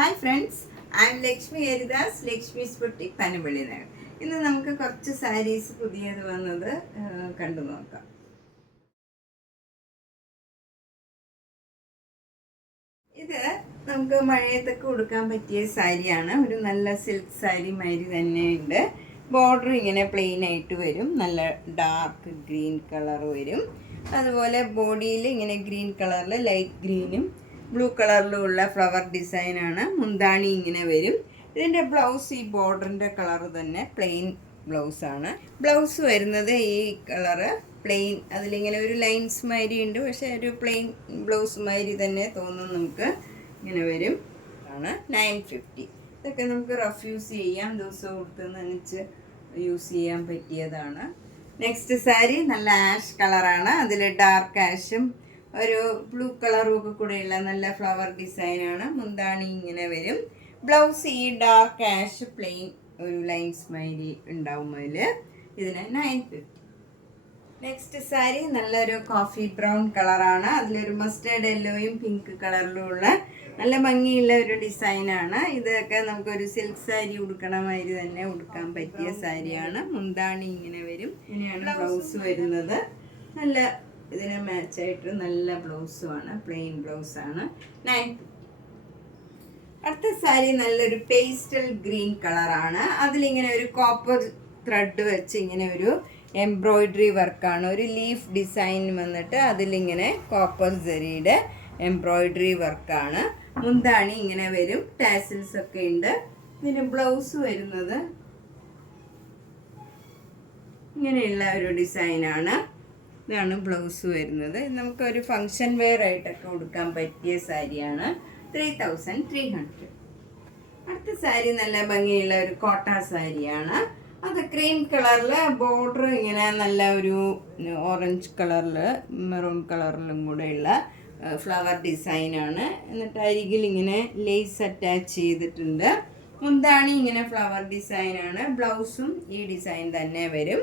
Hi friends, I M Lakshmi Haridas, Lakshmi's boutique Panampilly Nagar. ഇന്ന് നമുക്ക് കുറച്ച് സാരീസ് പുതിയത് വന്നത് കണ്ടു നോക്കാം. ഇത് നമുക്ക് മഴയത്തൊക്കെ ഉടുക്കാൻ പറ്റിയ സാരിയാണ്. ഒരു നല്ല സിൽക്ക് സാരി മാതിരി തന്നെയുണ്ട്. ബോർഡർ ഇങ്ങനെ പ്ലെയിൻ ആയിട്ട് വരും, നല്ല ഡാർക്ക് ഗ്രീൻ കളർ വരും. അതുപോലെ ബോഡിയിൽ ഇങ്ങനെ ഗ്രീൻ കളറിൽ ലൈറ്റ് ഗ്രീനും ബ്ലൂ കളറിലുള്ള ഫ്ലവർ ഡിസൈനാണ്. മുന്താണി ഇങ്ങനെ വരും. ഇതിൻ്റെ ബ്ലൗസ് ഈ ബോർഡറിൻ്റെ കളർ തന്നെ പ്ലെയിൻ ബ്ലൗസാണ്. ബ്ലൗസ് വരുന്നത് ഈ കളറ് പ്ലെയിൻ, അതിലിങ്ങനെ ഒരു ലൈൻസ് മാതിരി ഉണ്ട്, പക്ഷേ ഒരു പ്ലെയിൻ ബ്ലൗസ് മാതിരി തന്നെ തോന്നും. നമുക്ക് ഇങ്ങനെ വരും ആണ് 950. ഇതൊക്കെ നമുക്ക് റഫ് യൂസ് ചെയ്യാം, ദിവസം കൊടുത്ത് നനച്ച് യൂസ് ചെയ്യാൻ പറ്റിയതാണ്. നെക്സ്റ്റ് സാരി നല്ല ആഷ് കളറാണ്. അതിൽ ഡാർക്ക് ആഷും ഒരു ബ്ലൂ കളറും ഒക്കെ കൂടെയുള്ള നല്ല ഫ്ലവർ ഡിസൈനാണ്. മുന്താണി ഇങ്ങനെ വരും. ബ്ലൗസ് ഈ ഡാർക്ക് ആഷ് പ്ലെയിൻ ഒരു ലൈൻസ് മാതിരി ഉണ്ടാവും. ഇതിന് 950. നെക്സ്റ്റ് സാരി നല്ലൊരു കോഫി ബ്രൗൺ കളറാണ്. അതിലൊരു മസ്റ്റേർഡ് യെല്ലോയും പിങ്ക് കളറിലുമുള്ള നല്ല ഭംഗിയുള്ള ഒരു ഡിസൈനാണ്. ഇതൊക്കെ നമുക്കൊരു സിൽക്ക് സാരി ഉടുക്കണ മാതിരി തന്നെ ഉടുക്കാൻ പറ്റിയ സാരിയാണ്. മുന്താണി ഇങ്ങനെ വരും. ഇങ്ങനെയാണ് ബ്ലൗസ് വരുന്നത്. നല്ല ഇതിന് മാച്ചായിട്ട് നല്ല ബ്ലൗസുമാണ്, പ്ലെയിൻ ബ്ലൗസാണ്. 950. അടുത്ത സാരി നല്ലൊരു പേസ്റ്റൽ ഗ്രീൻ കളറാണ്. അതിലിങ്ങനെ ഒരു കോപ്പർ ത്രെഡ് വെച്ച് ഇങ്ങനെ ഒരു എംബ്രോയിഡറി വർക്കാണ്. ഒരു ലീഫ് ഡിസൈൻ വന്നിട്ട് അതിലിങ്ങനെ കോപ്പർ ജെറിയുടെ എംബ്രോയിഡറി വർക്കാണ്. മുന്താണി ഇങ്ങനെ വരും, ടാസിൽസ് ഒക്കെ ഉണ്ട്. ഇതിന് ബ്ലൗസ് വരുന്നത് ഇങ്ങനെയുള്ള ഒരു ഡിസൈനാണ്. ഇതാണ് ബ്ലൗസ് വരുന്നത്. നമുക്കൊരു ഫങ്ഷൻ വെയർ ആയിട്ടൊക്കെ കൊടുക്കാൻ പറ്റിയ സാരിയാണ്. 3300. അടുത്ത സാരി നല്ല ഭംഗിയുള്ള ഒരു കോട്ട സാരിയാണ്. അത് ക്രീം കളറിൽ ബോർഡർ ഇങ്ങനെ നല്ല ഒരു ഓറഞ്ച് കളറിൽ മെറൂൺ കളറിലും കൂടെയുള്ള ഫ്ലവർ ഡിസൈനാണ്. എന്നിട്ട് അരികിൽ ഇങ്ങനെ ലേസ് അറ്റാച്ച് ചെയ്തിട്ടുണ്ട്. മുന്താണി ഇങ്ങനെ ഫ്ലവർ ഡിസൈനാണ്. ബ്ലൗസും ഈ ഡിസൈൻ തന്നെ വരും.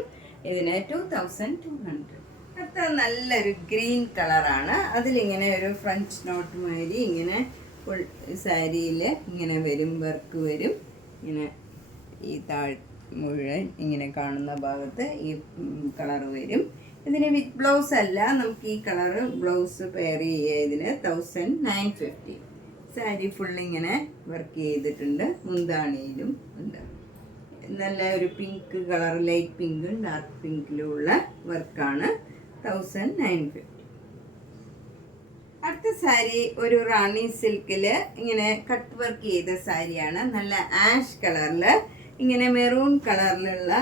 ഇതിന് 2200. അടുത്ത നല്ലൊരു ഗ്രീൻ കളറാണ്. അതിലിങ്ങനെ ഒരു ഫ്രഞ്ച് നോട്ട് മാതിരി ഇങ്ങനെ ഫുൾ സാരിയിൽ ഇങ്ങനെ വരും, വർക്ക് വരും. ഇങ്ങനെ ഈ മുഴുവൻ ഇങ്ങനെ കാണുന്ന ഭാഗത്ത് ഈ കളർ വരും. ഇതിന് വിത്ത് ബ്ലൗസ് അല്ല, നമുക്ക് ഈ കളറ് ബ്ലൗസ് പെയർ ചെയ്യുക. ഇതിന് 1950. സാരി ഫുള്ളിങ്ങനെ വർക്ക് ചെയ്തിട്ടുണ്ട്. മുന്താണിയിലും ഉണ്ട്. നല്ല ഒരു പിങ്ക് കളർ, ലൈറ്റ് പിങ്കും ഡാർക്ക് പിങ്കിലും വർക്കാണ്. 1950. അടുത്ത സാരി ഒരു റാണി സിൽക്കിൽ ഇങ്ങനെ കട്ട് വർക്ക് ചെയ്ത സാരിയാണ്. നല്ല ആഷ് കളറിൽ ഇങ്ങനെ മെറൂൺ കളറിലുള്ള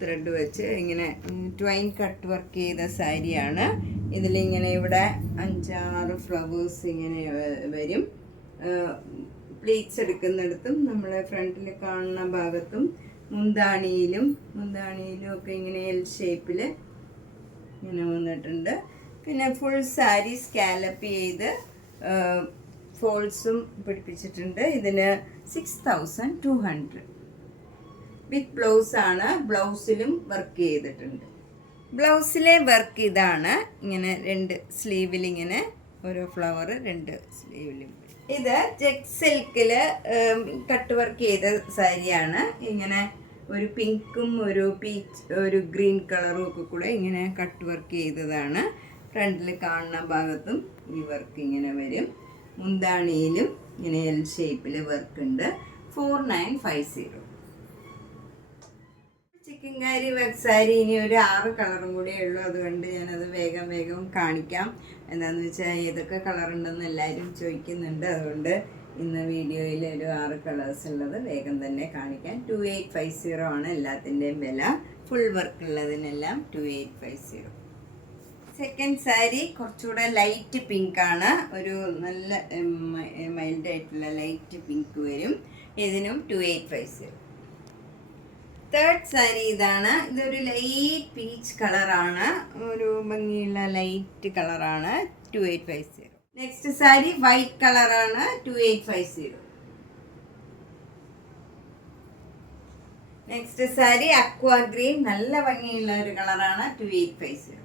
ത്രെഡ് വെച്ച് ഇങ്ങനെ ട്വൈൻ കട്ട് വർക്ക് ചെയ്ത സാരിയാണ്. ഇതിലിങ്ങനെ ഇവിടെ 5-6 ഫ്ലവേഴ്സ് ഇങ്ങനെ വരും. പ്ലീറ്റ്സ് എടുക്കുന്നിടത്തും നമ്മൾ ഫ്രണ്ടിൽ കാണുന്ന ഭാഗത്തും മുന്താണിയിലും ഒക്കെ ഇങ്ങനെ എൽ ഷേപ്പിൽ ഇങ്ങനെ വന്നിട്ടുണ്ട്. പിന്നെ ഫുൾ സാരി സ്കാലപ്പ് ചെയ്ത് ഫോൾസും പിടിപ്പിച്ചിട്ടുണ്ട്. ഇതിന് 6200. വിത്ത് ബ്ലൗസാണ്. ബ്ലൗസിലും വർക്ക് ചെയ്തിട്ടുണ്ട്. ബ്ലൗസിലെ വർക്ക് ഇതാണ്. ഇങ്ങനെ 2 സ്ലീവിൽ ഇങ്ങനെ ഓരോ ഫ്ലവർ 2 സ്ലീവിലും. ഇത് ചെക്ക് സിൽക്കിൽ കട്ട് വർക്ക് ചെയ്ത സാരിയാണ്. ഇങ്ങനെ ഒരു പിങ്കും ഒരു പീച്ച് ഒരു ഗ്രീൻ കളറും ഒക്കെ കൂടെ ഇങ്ങനെ കട്ട് വർക്ക് ചെയ്തതാണ്. ഫ്രണ്ടിൽ കാണുന്ന ഭാഗത്തും ഈ വർക്ക് ഇങ്ങനെ വരും. മുന്താണിയിലും ഇങ്ങനെ എൽ ഷേപ്പിൽ വർക്ക് ഉണ്ട്. 4950. ചിക്കൻകാരി വർക്ക് സാരി ഇനി ഒരു 6 കളറും കൂടിയേ ഉള്ളൂ. അതുകൊണ്ട് ഞാനത് വേഗം കാണിക്കാം. എന്താണെന്ന് വെച്ചാൽ ഏതൊക്കെ കളറുണ്ടെന്ന് എല്ലാവരും ചോദിക്കുന്നുണ്ട്. അതുകൊണ്ട് ഇന്ന് വീഡിയോയിൽ ഒരു 6 കളേഴ്സ് ഉള്ളത് വേഗം തന്നെ കാണിക്കാം. 2850 ആണ് എല്ലാത്തിൻ്റെയും വില. ഫുൾ വർക്ക് ഉള്ളതിനെല്ലാം 2850. സെക്കൻഡ് സാരി കുറച്ചുകൂടെ ലൈറ്റ് പിങ്ക് ആണ്. ഒരു നല്ല മൈൽഡായിട്ടുള്ള ലൈറ്റ് പിങ്ക് വരും. ഇതിനും 2850. തേർഡ് സാരി ഇതാണ്. ഇതൊരു ലൈറ്റ് പീച്ച് കളറാണ്. ഒരു ഭംഗിയുള്ള ലൈറ്റ് കളറാണ്. 2850. നെക്സ്റ്റ് സാരി വൈറ്റ് കളറാണ്. 2850. നെക്സ്റ്റ് സാരി അക്വാ ഗ്രീൻ, നല്ല ഭംഗിയുള്ള ഒരു കളറാണ്. 2850.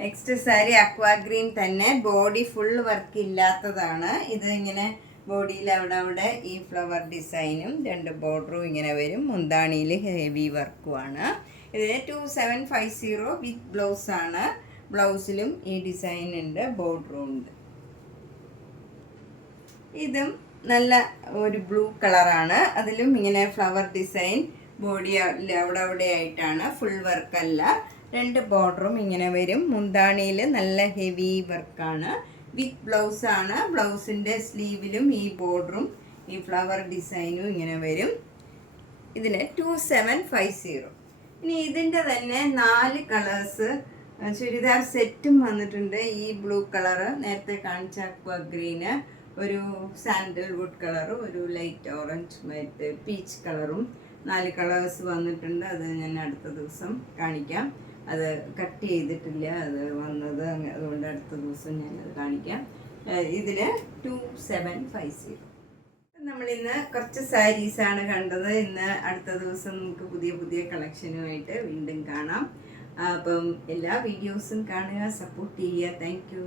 നെക്സ്റ്റ് സാരി അക്വാ ഗ്രീൻ തന്നെ, ബോഡി ഫുൾ വർക്ക് ഇല്ലാത്തതാണ്. ഇത് ഇങ്ങനെ ബോഡിയിൽ അവിടെ ഈ ഫ്ലവർ ഡിസൈനും 2 ബോർഡറും ഇങ്ങനെ വരും. മുന്താണിയിൽ ഹെവി വർക്കുമാണ്. ഇതിന് 2750 വിത്ത് ബ്ലൗസാണ്. ബ്ലൗസിലും ഈ ഡിസൈൻ ഉണ്ട്, ബോർഡറും ഉണ്ട്. ഇതും നല്ല ഒരു ബ്ലൂ കളറാണ്. അതിലും ഇങ്ങനെ ഫ്ലവർ ഡിസൈൻ ബോഡി അവിടെ ആയിട്ടാണ്, ഫുൾ വർക്കല്ല. 2 ബോർഡറും ഇങ്ങനെ വരും. മുന്താണിയിൽ നല്ല ഹെവി വർക്കാണ്, വിത്ത് ബ്ലൗസാണ്. ബ്ലൗസിൻ്റെ സ്ലീവിലും ഈ ബോർഡറും ഈ ഫ്ലവർ ഡിസൈനും ഇങ്ങനെ വരും. ഇതിന് 2750. ഇനി ഇതിൻ്റെ തന്നെ 4 കളേഴ്സ് ചുരിദാർ സെറ്റും വന്നിട്ടുണ്ട്. ഈ ബ്ലൂ കളറ്, നേരത്തെ കാണിച്ച അക്വാ ഗ്രീന്, ഒരു സാൻഡൽവുഡ് കളറും ഒരു ലൈറ്റ് ഓറഞ്ച് മറ്റേ പീച്ച് കളറും 4 കളേഴ്സ് വന്നിട്ടുണ്ട്. അത് ഞാൻ അടുത്ത ദിവസം കാണിക്കാം. അത് കട്ട് ചെയ്തിട്ടില്ല, അത് വന്നത്, അതുകൊണ്ട് അടുത്ത ദിവസം ഞാനത് കാണിക്കാം. ഇതിൽ 2750. നമ്മളിന്ന് കുറച്ച് സാരീസാണ് കണ്ടത്. ഇന്ന് അടുത്ത ദിവസം നമുക്ക് പുതിയ പുതിയ കളക്ഷനുമായിട്ട് വീണ്ടും കാണാം. അപ്പം എല്ലാ വീഡിയോസും കാണുക, സപ്പോർട്ട് ചെയ്യുക. Thank you.